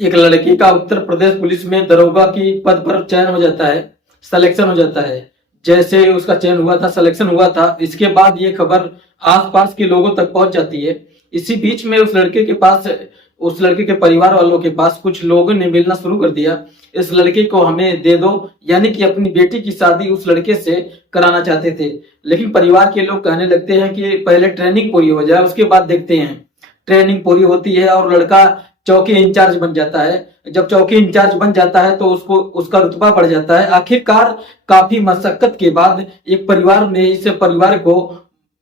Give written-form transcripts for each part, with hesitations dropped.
एक लड़की का उत्तर प्रदेश पुलिस में दरोगा की पद पर चयन हो जाता है, सिलेक्शन हो जाता है। जैसे उसका चयन हुआ था, सिलेक्शन हुआ था, इसके बाद ये खबर आसपास के लोगों तक पहुंच जाती है। इसी बीच में उस लड़के के परिवार वालों के पास कुछ लोगों ने मिलना शुरू कर दिया। इस लड़के को हमें दे दो, यानी कि अपनी बेटी की शादी उस लड़के से कराना चाहते थे। लेकिन परिवार के लोग कहने लगते हैं कि पहले ट्रेनिंग पूरी हो जाए, उसके बाद देखते हैं। ट्रेनिंग पूरी होती है और लड़का चौकी इंचार्ज बन जाता है। जब चौकी इंचार्ज बन जाता है तो उसको उसका रुतबा बढ़ जाता है। आखिरकार काफी मशक्कत के बाद एक परिवार ने इस परिवार को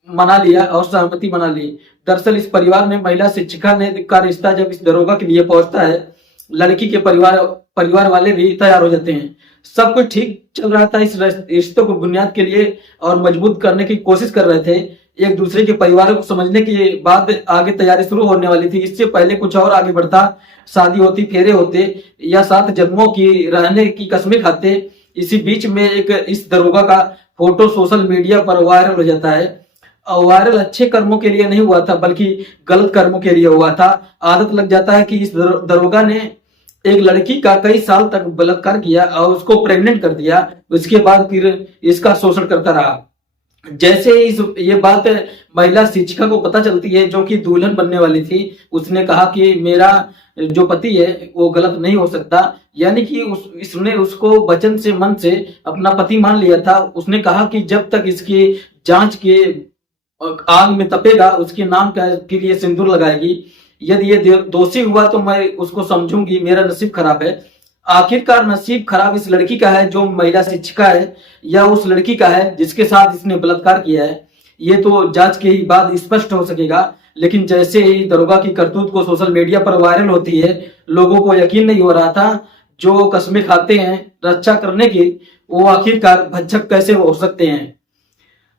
मना लिया और सहमति बना ली। दरअसल इस परिवार में महिला शिक्षिका ने का रिश्ता जब इस दरोगा के लिए पहुंचता है, लड़की के परिवार वाले भी तैयार हो जाते हैं। सब कुछ ठीक चल रहा था। इस रिश्तों को बुनियाद के लिए और मजबूत करने की कोशिश कर रहे थे। एक दूसरे के परिवारों को समझने के बाद आगे तैयारी शुरू होने वाली थी। इससे पहले कुछ और आगे बढ़ता, शादी होती, फेरे होते या 7 जन्मों की रहने की कस्में खाते। इसी बीच में एक इस दरोगा का फोटो सोशल मीडिया पर वायरल हो जाता है। और वायरल अच्छे कर्मों के लिए नहीं हुआ था, बल्कि गलत कर्मों के लिए हुआ था। आदत लग जाता है कि इस दरोगा ने एक लड़की का कई साल तक बलात्कार किया और उसको प्रेग्नेंट कर दिया। उसके बाद फिर इसका शोषण करता रहा। जैसे ये बात महिला शिक्षिका को पता चलती है, जो कि दुल्हन बनने वाली थी, उसने कहा कि मेरा जो पति है वो गलत नहीं हो सकता। यानी कि इसने उसको वचन से, मन से अपना पति मान लिया था। उसने कहा कि जब तक इसकी जांच के आग में तपेगा, उसके नाम का फिर ये सिंदूर लगाएगी। यदि ये दोषी हुआ तो मैं उसको समझूंगी मेरा नसीब खराब है। आखिरकार नसीब खराब इस लड़की का है जो महिला शिक्षिका है, या उस लड़की का है जिसके साथ इसने बलात्कार किया है, ये तो जांच के ही बाद स्पष्ट हो सकेगा। लेकिन जैसे ही दरोगा की करतूत को सोशल मीडिया पर वायरल होती है, लोगों को यकीन नहीं हो रहा था। जो कस्में खाते हैं रक्षा करने की, वो आखिरकार भक्षक कैसे हो सकते हैं।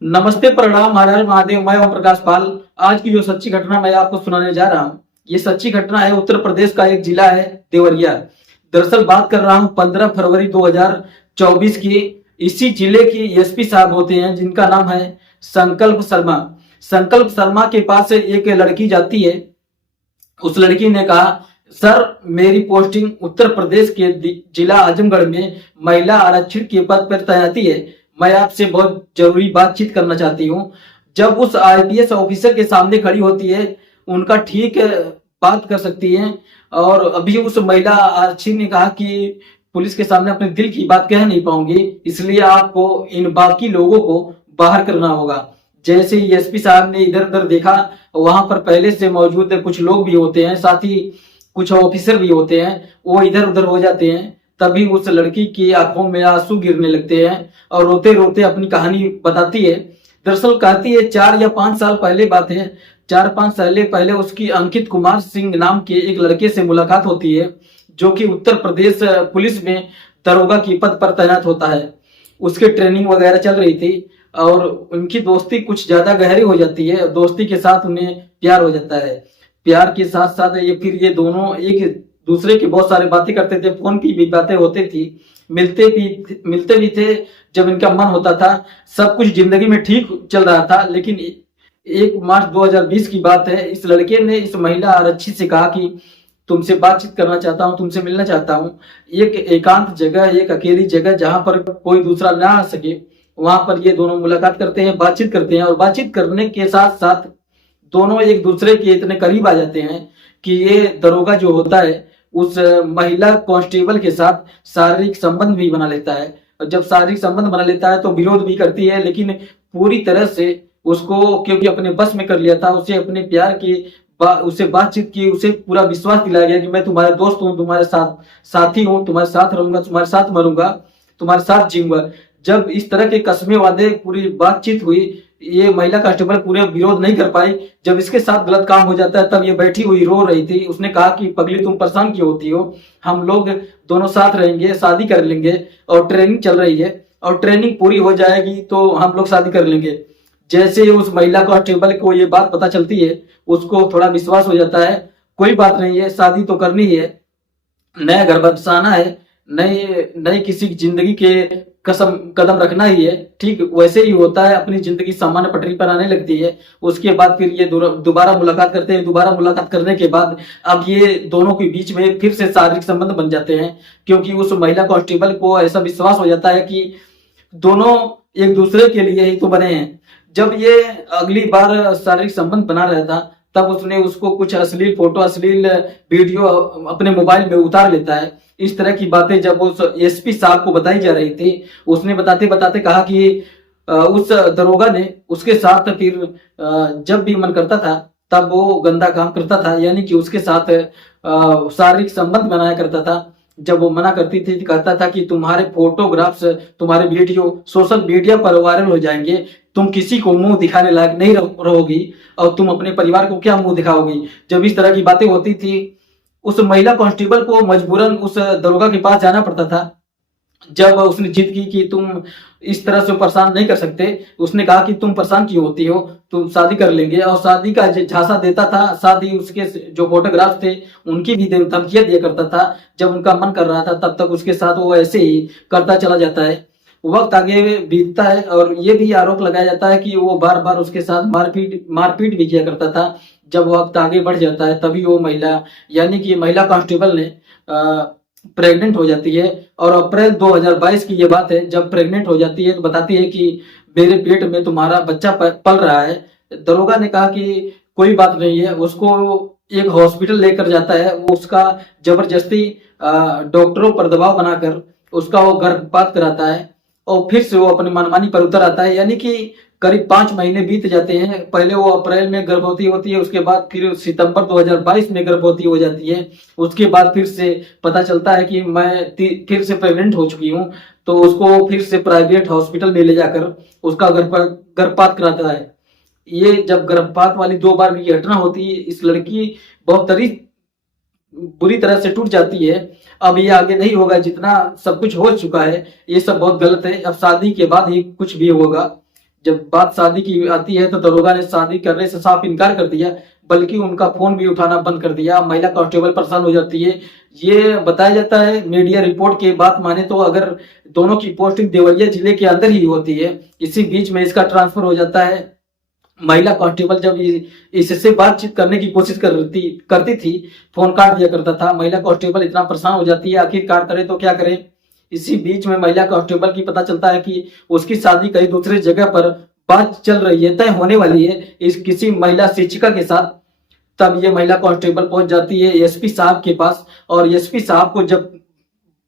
नमस्ते, प्रणाम, हर हर महादेव। मैं ओम प्रकाश पाल। आज की जो सच्ची घटना मैं आपको सुनाने जा रहा हूँ, ये सच्ची घटना है उत्तर प्रदेश का एक जिला है देवरिया। दरअसल बात कर रहा हूँ 15 फरवरी 2024 की। इसी जिले की एसपी साहब होते हैं जिनका नाम है संकल्प शर्मा। संकल्प शर्मा के पास एक लड़की जाती है। उस लड़की ने कहा, सर मेरी पोस्टिंग उत्तर प्रदेश के जिला आजमगढ़ में महिला आरक्षण के पद पर तैनाती है। मैं आपसे बहुत जरूरी बातचीत करना चाहती हूँ। जब उस आईपीएस ऑफिसर के सामने खड़ी होती है, उनका ठीक बात कर सकती है। और अभी उस महिला आरक्षी ने कहा कि पुलिस के सामने अपने दिल की बात कह नहीं पाऊंगी, इसलिए आपको इन बाकी लोगों को बाहर करना होगा। जैसे ही एसपी साहब ने इधर उधर देखा, वहां पर पहले से मौजूद कुछ लोग भी होते हैं, साथ ही कुछ ऑफिसर भी होते हैं, वो इधर उधर हो जाते हैं। तभी उस लड़की की आंखों में आंसू गिरने लगते हैं और रोते रोते अपनी कहानी बताती है। दरअसल कहती है 4 या 5 साल पहले बात है। 4-5 साल पहले उसकी अंकित कुमार सिंह नाम के एक लड़के से मुलाकात होती है, जो कि उत्तर प्रदेश पुलिस में दरोगा की पद पर तैनात होता है। उसकी ट्रेनिंग वगैरह चल रही थी और उनकी दोस्ती कुछ ज्यादा गहरी हो जाती है। दोस्ती के साथ उन्हें प्यार हो जाता है। प्यार के साथ साथ ये दोनों एक दूसरे की बहुत सारी बातें करते थे, फोन की भी बातें होती थी, मिलते भी थे जब इनका मन होता था। सब कुछ जिंदगी में ठीक चल रहा था। लेकिन 1 मार्च 2020 की बात है। इस लड़के ने इस महिला आरक्षी से कहा कि तुमसे बातचीत करना चाहता हूँ, तुमसे मिलना चाहता हूँ। एक एकांत जगह, एक अकेली जगह जहां पर कोई दूसरा ना आ सके, वहां पर ये दोनों मुलाकात करते हैं, बातचीत करते हैं। और बातचीत करने के साथ साथ दोनों एक दूसरे के इतने करीब आ जाते हैं कि ये दरोगा जो होता है उस महिला कांस्टेबल के साथ शारीरिक संबंध भी बना लेता है। और जब शारीरिक संबंध बना लेता है तो विरोध भी करती है, लेकिन पूरी तरह से उसको, क्योंकि अपने बस में कर लिया था, उसे अपने प्यार की उसे बातचीत की, उसे पूरा विश्वास दिलाया गया कि मैं तुम्हारा दोस्त हूँ, तुम्हारे साथ साथी हूँ, तुम्हारे साथ रहूंगा, तुम्हारे साथ मरूंगा, तुम्हारे साथ जीऊंगा। जब इस तरह के कस्में वादे पूरी बातचीत हुई, ये महिला कांस्टेबल पूरे विरोध नहीं कर पाई। जब इसके साथ गलत काम हो जाता है तब ये बैठी हुई रो रही थी। उसने कहा कि पगली तुम परेशान क्यों होती हो, हम लोग दोनों साथ रहेंगे, शादी कर लेंगे, और ट्रेनिंग चल रही है और ट्रेनिंग पूरी हो जाएगी तो हम लोग शादी कर लेंगे। जैसे ही उस महिला कांस्टेबल को ये बात पता चलती है, उसको थोड़ा विश्वास हो जाता है, कोई बात नहीं है, शादी तो करनी ही है, नया घर बसाना है, नई नई किसी की जिंदगी के कदम रखना ही है। ठीक वैसे ही होता है, अपनी जिंदगी सामान्य पटरी पर आने लगती है। उसके बाद फिर ये दोबारा मुलाकात करते हैं। दोबारा मुलाकात करने के बाद अब ये दोनों के बीच में फिर से शारीरिक संबंध बन जाते हैं, क्योंकि उस महिला कांस्टेबल को ऐसा विश्वास हो जाता है कि दोनों एक दूसरे के लिए ही तो बने हैं। जब ये अगली बार शारीरिक संबंध बना रहा था, तब उसने उसको कुछ अश्लील फोटो, अश्लील वीडियो अपने मोबाइल में उतार लेता है। इस तरह की बातें जब उस एसपी साहब को बताई जा रही थी, उसने बताते बताते कहा कि उस दरोगा ने उसके साथ फिर जब भी मन करता था तब वो गंदा काम करता था, यानी कि उसके साथ शारीरिक संबंध बनाया करता था। जब वो मना करती थी कहता था कि तुम्हारे फोटोग्राफ्स, तुम्हारे वीडियो सोशल मीडिया पर वायरल हो जाएंगे, तुम किसी को मुंह दिखाने लायक नहीं रहोगी और तुम अपने परिवार को क्या मुंह दिखाओगी। जब इस तरह की बातें होती थी, उस महिला कांस्टेबल को मजबूरन उस दरोगा के पास जाना पड़ता था। जब उसने जिद की कि तुम इस तरह से परेशान नहीं कर सकते, उसने कहा कि तुम परेशान क्यों होती हो, तुम शादी कर लेंगे, और शादी का झांसा देता था। साथ ही उसके जो फोटोग्राफ थे उनकी भी धमकियां दिया करता था। जब उनका मन कर रहा था तब तक उसके साथ वो ऐसे ही करता चला जाता है। वक्त आगे बीतता है और ये भी आरोप लगाया जाता है कि वो बार बार उसके साथ मारपीट भी किया करता था। जब वक्त आगे बढ़ जाता है तभी वो महिला, यानी कि महिला कांस्टेबल ने प्रेग्नेंट हो जाती है। और अप्रैल 2022 की ये बात है, जब प्रेग्नेंट हो जाती है तो बताती है कि मेरे पेट में तुम्हारा बच्चा पल रहा है। दरोगा ने कहा कि कोई बात नहीं है। उसको एक हॉस्पिटल लेकर जाता है। वो उसका जबरदस्ती डॉक्टरों पर दबाव बनाकर उसका वो गर्भपात कराता है और फिर से वो अपनी मनमानी पर उतर आता है। यानी कि करीब 5 महीने बीत जाते हैं। पहले वो अप्रैल में गर्भवती होती है, उसके बाद फिर सितंबर 2022 में गर्भवती हो जाती है। उसके बाद फिर से पता चलता है कि मैं फिर से प्रेग्नेंट हो चुकी हूँ, तो उसको फिर से प्राइवेट हॉस्पिटल में ले जाकर उसका गर्भपात कराता है। ये जब गर्भपात वाली 2 बार की घटना होती है, इस लड़की बहुत बुरी तरह से टूट जाती है। अब ये आगे नहीं होगा, जितना सब कुछ हो चुका है ये सब बहुत गलत है, अब शादी के बाद ही कुछ भी होगा। जब बात शादी की आती है तो दरोगा ने शादी करने से साफ इनकार कर दिया, बल्कि उनका फोन भी उठाना बंद कर दिया। महिला कांस्टेबल परेशान हो जाती है। ये बताया जाता है मीडिया रिपोर्ट के बात माने तो अगर दोनों की पोस्टिंग देवरिया जिले के अंदर ही होती है, इसी बीच में इसका ट्रांसफर हो जाता है। महिला कांस्टेबल जब इससे बातचीत करने की कोशिश करती थी, फोन काट दिया करता था। महिला कांस्टेबल इतना परेशान हो जाती है, आखिरकार करे तो क्या करे। इसी बीच में महिला कांस्टेबल की पता चलता है कि उसकी शादी कहीं दूसरी जगह पर बात चल रही है, तय होने वाली है इस किसी महिला शिक्षिका के साथ। तब ये महिला कांस्टेबल पहुंच जाती है एसपी साहब के पास और एसपी साहब को जब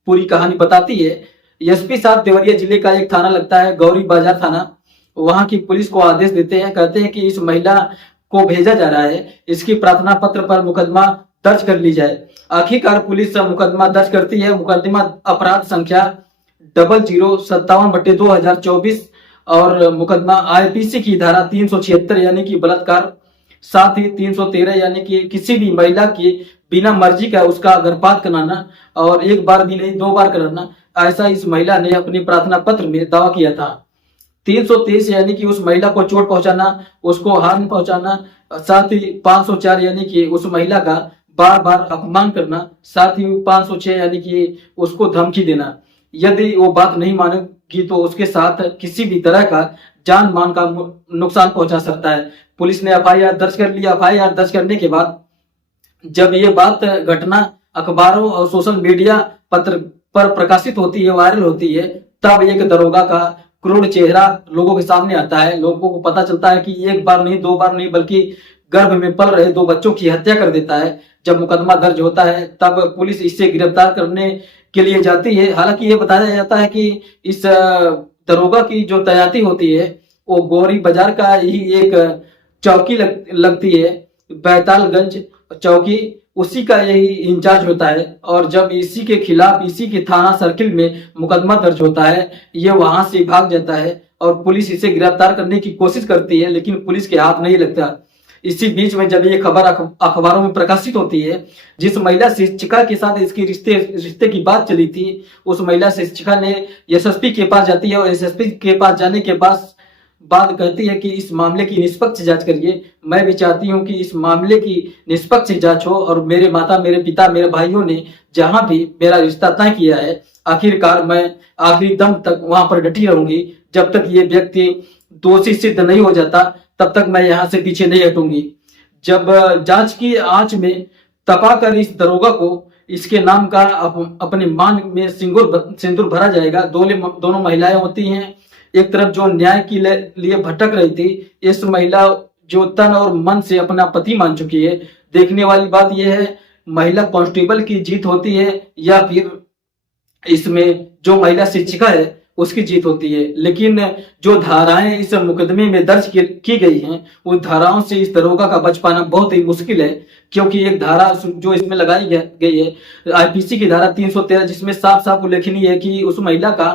पूरी कहानी बताती है, एसपी साहब देवरिया जिले का एक थाना लगता है, गौरी बाजार थाना, वहां की पुलिस को आदेश देते हैं। कहते हैं कि इस महिला को भेजा जा रहा है, इसकी प्रार्थना पत्र पर मुकदमा दर्ज कर ली जाए। आखिरकार पुलिस मुकदमा दर्ज करती है। मुकदमा अपराध संख्या 0057/2024 और मुकदमा आईपीसी की धारा 376 यानी कि बलात्कार, साथ ही 313 यानी कि किसी भी महिला की बिना मर्जी का उसका गर्भपात कराना, और एक बार भी नहीं 2 बार कराना, ऐसा इस महिला ने अपने प्रार्थना पत्र में दावा किया था। 323 यानी कि उस महिला को चोट पहुंचाना, उसको हानि पहुंचाना, साथ ही 504 यानी कि उस महिला का बार बार अपमान करना, साथ ही 506 यानी कि उसको धमकी देना। यदि वो बात नहीं मानेगी तो उसके साथ किसी भी तरह का जान मान का नुकसान पहुंचा सकता है। पुलिस ने एफआईआर दर्ज कर लिया। एफआईआर दर्ज करने के बाद जब ये बात घटना अखबारों और सोशल मीडिया पत्र पर प्रकाशित होती है, वायरल होती है, तब एक दरोगा का क्रूर चेहरा लोगों के सामने आता है। लोगों को पता चलता है कि एक बार नहीं 2 बार नहीं बल्कि गर्भ में पल रहे 2 बच्चों की हत्या कर देता है। जब मुकदमा दर्ज होता है तब पुलिस इसे गिरफ्तार करने के लिए जाती है। हालांकि ये बताया जाता है कि इस दरोगा की जो तैनाती होती है वो गौरी बाजार का ही एक चौकी लगती है, बैतालगंज चौकी, उसी का यही इंचार्ज होता है। और जब इसी के खिलाफ इसी के थाना सर्किल में मुकदमा दर्ज होता है, ये वहां से भाग जाता है और पुलिस इसे गिरफ्तार करने की कोशिश करती है, लेकिन पुलिस के हाथ नहीं लगता। इसी बीच में जब ये खबर अखबारों में प्रकाशित होती है, जिस महिला शिक्षिका के साथ इसकी रिश्ते की बात चली थी, उस महिला शिक्षिका ने एसएसपी के पास जाती है और एसएसपी के पास जाने के बाद कहती है कि इस मामले की निष्पक्ष जांच करिए। मैं भी चाहती हूं कि इस मामले की निष्पक्ष जांच हो और मेरे माता, मेरे पिता, मेरे भाइयों ने जहां भी मेरा रिश्ता तय किया है, आखिरकार मैं आखिरी दम तक वहां पर डटी रहूंगी। जब तक ये व्यक्ति दोषी सिद्ध नहीं हो जाता तब तक मैं यहाँ से पीछे नहीं हटूंगी। जब जांच की आंच में तपाकर इस दरोगा को इसके नाम का अपने मान में सिंदूर भरा जाएगा। दोनों महिलाएं होती हैं, एक तरफ जो न्याय के लिए भटक रही थी, इस महिला जो तन और मन से अपना पति मान चुकी है। देखने वाली बात यह है महिला कांस्टेबल की जीत होती है या फिर इसमें जो महिला शिक्षिका है उसकी जीत होती है। लेकिन जो धाराएं इस मुकदमे में दर्ज की गई हैं उस धाराओं से इस दरोगा का बच पाना बहुत ही मुश्किल है, क्योंकि एक धारा जो इसमें लगाई गई है आईपीसी की धारा 313, जिसमें साफ साफ उल्लेखनीय है कि उस महिला का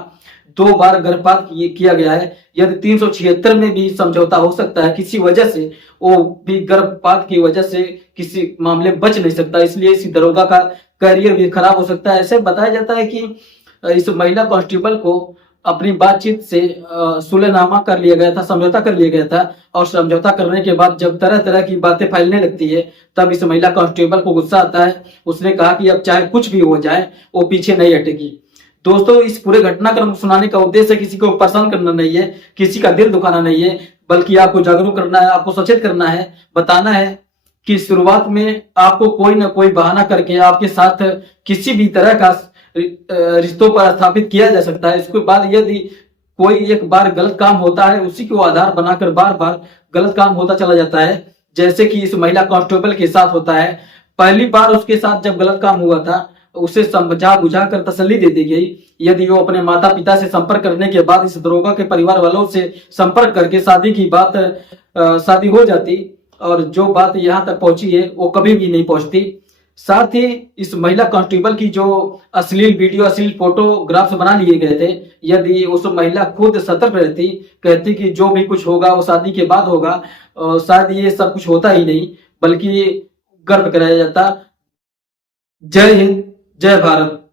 2 बार गर्भपात किया गया है। यदि 376 में भी समझौता हो सकता है किसी वजह से, वो भी गर्भपात की वजह से किसी मामले में बच नहीं सकता, इसलिए इस दरोगा का करियर भी खराब हो सकता है। ऐसे बताया जाता है कि इस महिला कांस्टेबल को अपनी बातचीत से सुलहनामा कर लिया गया था, समझौता कर लिया गया था, और समझौता करने के बाद जब तरह तरह की बातें फैलने लगती है तब इस महिला कांस्टेबल को गुस्सा आता है। उसने कहा कि अब चाहे कुछ भी हो जाए वो पीछे नहीं हटेगी। दोस्तों, इस पूरे घटनाक्रम को सुनाने का उद्देश्य किसी को परेशान करना नहीं है, किसी का दिल दुखाना नहीं है, बल्कि आपको जागरूक करना है, आपको सचेत करना है, बताना है कि शुरुआत में आपको कोई ना कोई बहाना करके आपके साथ किसी भी तरह का रिश्तों पर स्थापित किया जा सकता है। इसके बाद यदि कोई एक बार गलत काम होता है उसी को आधार बनाकर बार बार गलत काम होता चला जाता है, जैसे कि इस महिला कांस्टेबल के साथ होता है। पहली बार उसके साथ जब गलत काम हुआ था उसे समझा बुझा कर तसल्ली दे दी गई। यदि वो अपने माता पिता से संपर्क करने के बाद इस दरोगा के परिवार वालों से संपर्क करके शादी हो जाती, और जो बात यहाँ तक पहुंची है वो कभी भी नहीं पहुंचती। साथ ही इस महिला कांस्टेबल की जो अश्लील वीडियो, अश्लील फोटोग्राफ्स बना लिए गए थे, यदि उस महिला खुद सतर्क रहती, कहती कि जो भी कुछ होगा वो शादी के बाद होगा, शायद ये सब कुछ होता ही नहीं बल्कि गर्व कराया जाता। जय हिंद, जय भारत।